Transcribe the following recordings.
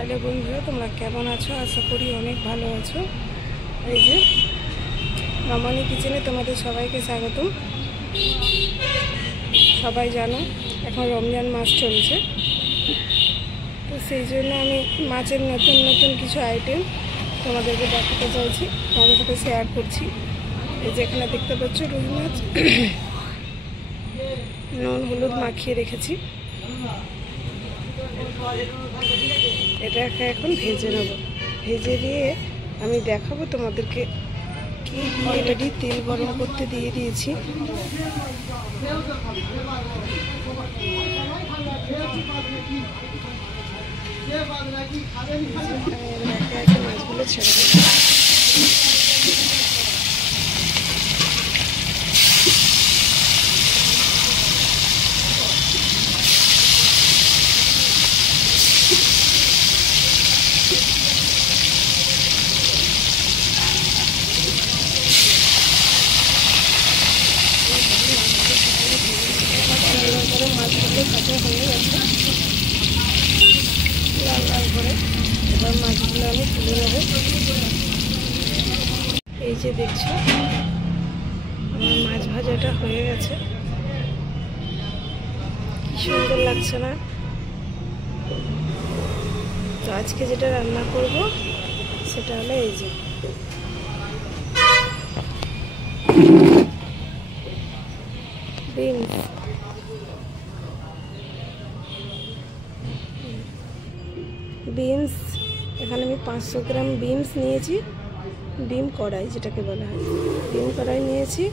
Hello বন্ধুরা, তোমরা কেমন আছো? আশা করি অনেক ভালো আছো। এই যে মামানি কিচেনে তোমাদের সবাইকে স্বাগতম। সবাই জানো এখন রমজান মাস চলছে, তো সেই জন্য আমি মাছের নতুন নতুন কিছু আইটেম তোমাদেরকে দেখাতে চাইছি, তোমাদের সাথে শেয়ার করছি। এই যে এখানে দেখতে পাচ্ছ রুই মাছ নুন হলুদ মাখিয়ে রেখেছি। এটাকে এখন ভেজে নেব। ভেজে দিয়ে আমি দেখাবো তোমাদেরকে। কি অলরেডি তেল গরম করতে দিয়ে দিয়েছি। মাছগুলো ছেড়ে দেবো। মাছগুলো কাটা হয়ে গেছে লাল লাল করে। এবার মাছগুলো আমি তুলে নেব। এই যে দেখছো আমার মাছ ভাজাটা হয়ে গেছে, কি সুন্দর লাগছে না? তো আজকে যেটা রান্না করব সেটা হলো এই যে বিনস। বিনস এখানে আমি 500 গ্রাম বিনস নিয়েছি। ডিম কড়াই যেটাকে বলা হয়, ডিম কড়াই নিয়েছি।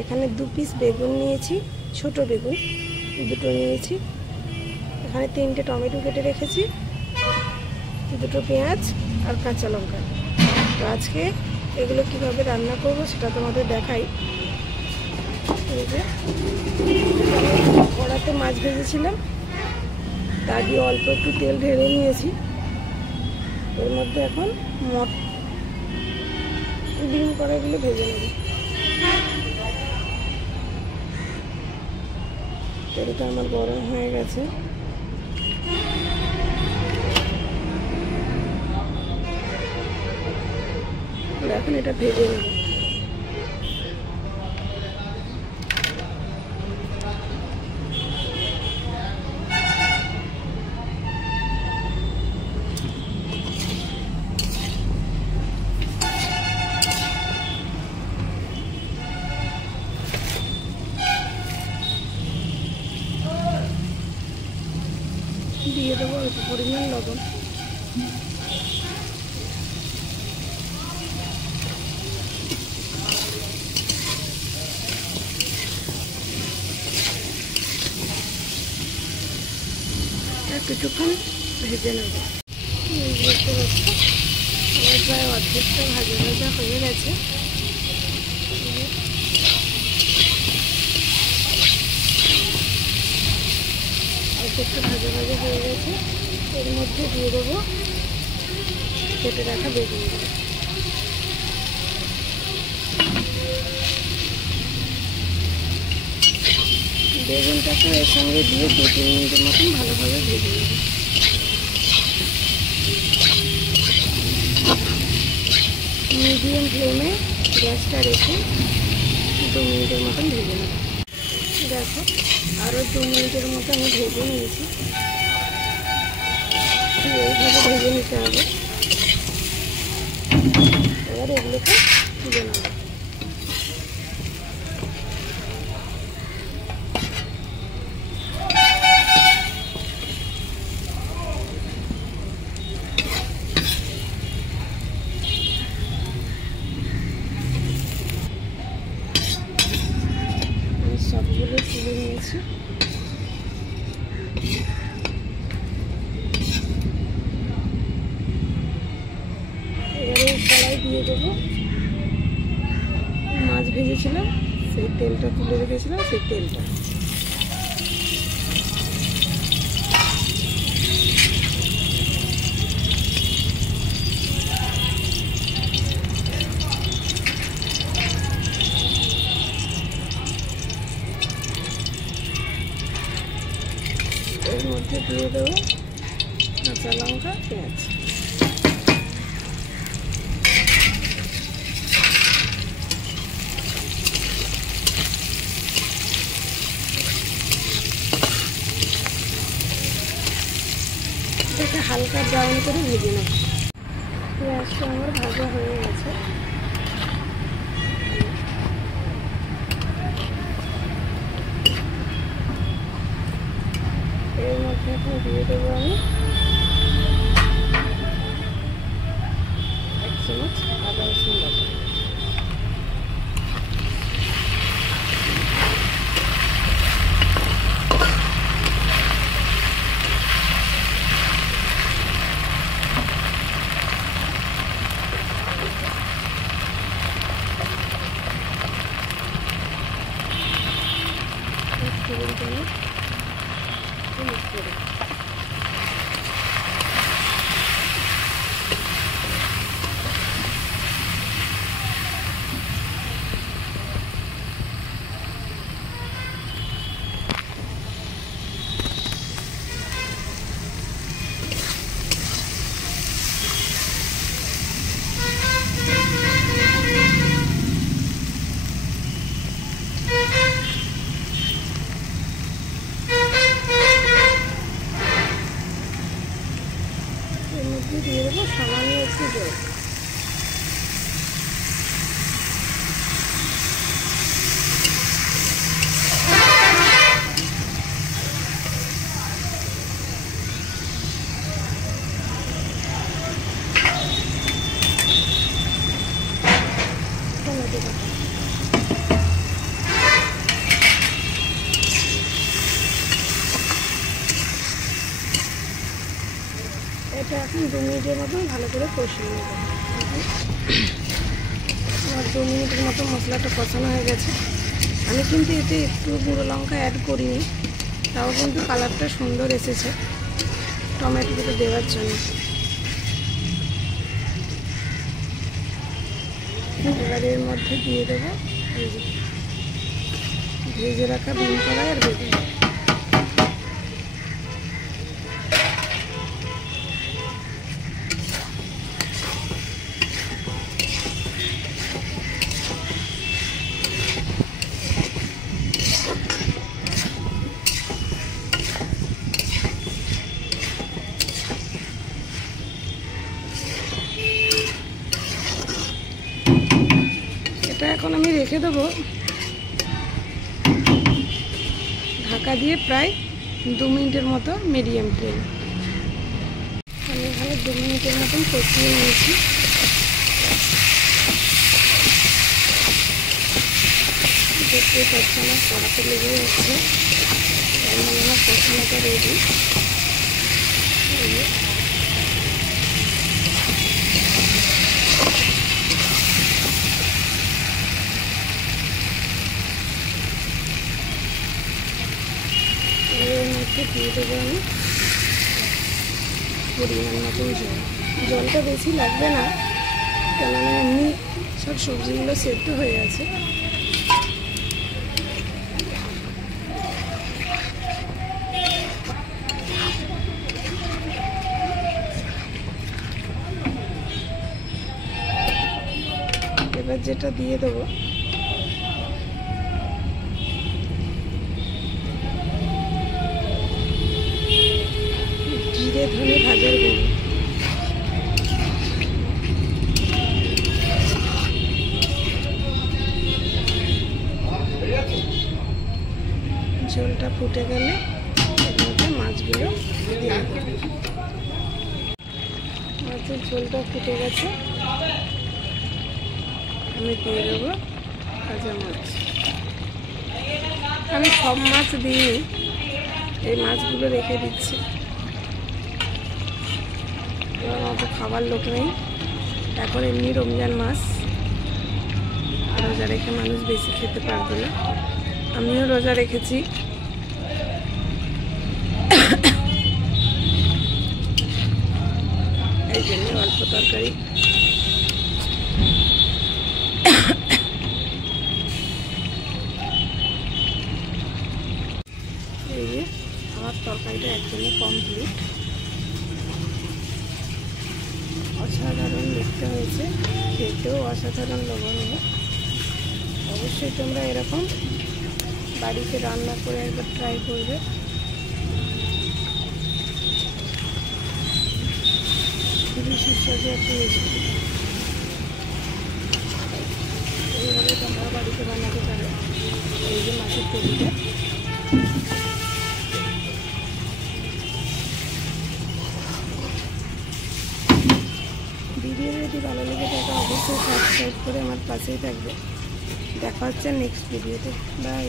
এখানে 2 পিস বেগুন নিয়েছি, ছোট বেগুন 2টো নিয়েছি। এখানে 3টে টমেটো কেটে রেখেছি, 2টো পেঁয়াজ আর কাঁচা লঙ্কা। তো আজকে এগুলো কিভাবে রান্না করব সেটা তোমাদের দেখাই। এই যে কড়াতে মাছ ভেজেছিলাম, তা দিয়ে অল্প একটু তেল ঢেলে নিয়েছি। এর মধ্যে এখন ডিম কড়াইগুলো ভেজে নেব। তেলটা আমার গরম হয়ে গেছে। এখন এটা ভেজে নেব। দিয়ে দেবো অল্প পরিমাণ লবণ। কিছুক্ষণ ভেজে নেব। দেখতে পাচ্ছি আমার প্রায় অর্ধেকটা ভাজা ভাজা হয়ে গেছে। অর্ধেকটা ভাজা ভাজা হয়ে গেছে। এর মধ্যে দিয়ে দেবো কেটে রাখা বেগুনগুলো। বেগুনটাকে এর সঙ্গে দিয়ে 2-3 মিনিটের মতন ভালোভাবে ভেজে নেব। মিডিয়াম ফ্লেমে গ্যাসটা রেখে 2 মিনিটের মতন ভেজে নেব। দেখো আরও 2 মিনিটের মতো আমি ভেজে নিয়েছি। এইভাবে ভেজে নিতে হবে। এবার এগুলোকে তুলে নেব। সবগুলো তুলে নিয়েছি। এবারে কড়াই দিয়ে দেবো মাছ ভেজেছিলাম, সেই তেলটা তুলে রেখেছিলাম, সেই তেলটা। এর মধ্যে দিয়ে দেবো কাঁচা লঙ্কা, পেঁয়াজ। এটাকে হালকা ব্রাউন করে ভেজে নেব। পেঁয়াজটা আমার ভাজা হয়ে গেছে। এর মধ্যে এখন দিয়ে দেবো আমি 1 চামচ আদা রসুন বাটা। দিয়ে দেবো সামান্য একটু জল। এটা এখন 2 মিনিটের মতো ভালো করে কষিয়ে নেব। আমার 2 মিনিটের মতো মশলাটা কষানো হয়ে গেছে। আমি কিন্তু এতে একটু গুঁড়ো লঙ্কা অ্যাড করিনি, তাও কিন্তু কালারটা সুন্দর এসেছে টমেটোটা দেওয়ার জন্য। এবার এর মধ্যে দিয়ে দেবো ভেজে রাখা বিন কড়াই আর বেগুন। এখন আমি রেখে দেবো ঢাকা দিয়ে প্রায় 2 মিনিটের মতো মিডিয়াম ফ্লেম। আমি এখানে 2 মিনিটের মতন কষিয়ে নিয়েছি। দেখতে পাচ্ছি আমার কড়াতে লেগে যাচ্ছে, তার মানে আমার কষানোটা রেডি। এর মধ্যে দিয়ে দেবো আমি পরিমাণ মতন জল। জলটা বেশি লাগবে না, কেননা এমনি সব সবজিগুলো সেদ্ধ হয়ে আছে। এবার যেটা দিয়ে দেবো জিরে ধনে ভাজার গুঁড়ো। ঝোলটা ফুটে গেলে এর মধ্যে মাছগুলো দিয়ে দেবো। মাছের ঝোলটা ফুটে গেছে, আমি দিয়ে দেবো ভাজা মাছ। আমি সব মাছ দিইনি, এই মাছগুলো রেখে দিচ্ছি। এবার অত খাবার লোক নেই, এখন এমনি রমজান মাস, রোজা রেখে মানুষ বেশি খেতে পারবে না। আমিও রোজা রেখেছি। এই জন্য অল্প তরকারি। এই যে আমার তরকারিটা একদমই কমপ্লিট। অসাধারণ দেখতে হয়েছে, খেতেও অসাধারণ লোভনীয়। অবশ্যই তোমরা এরকম বাড়িতে রান্না করে একবার ট্রাই করবে। খুবই সুস্বাদু একটা রেসিপি। এইভাবে তোমরা বাড়িতে বানাতে পারো। এই যে মাছের তরিটা, ভিডিও যদি ভালো লেগে থাকে অবশ্যই সাবস্ক্রাইব করে আমার পাশেই থাকবে। দেখা হচ্ছে নেক্সট ভিডিওতে। বাই।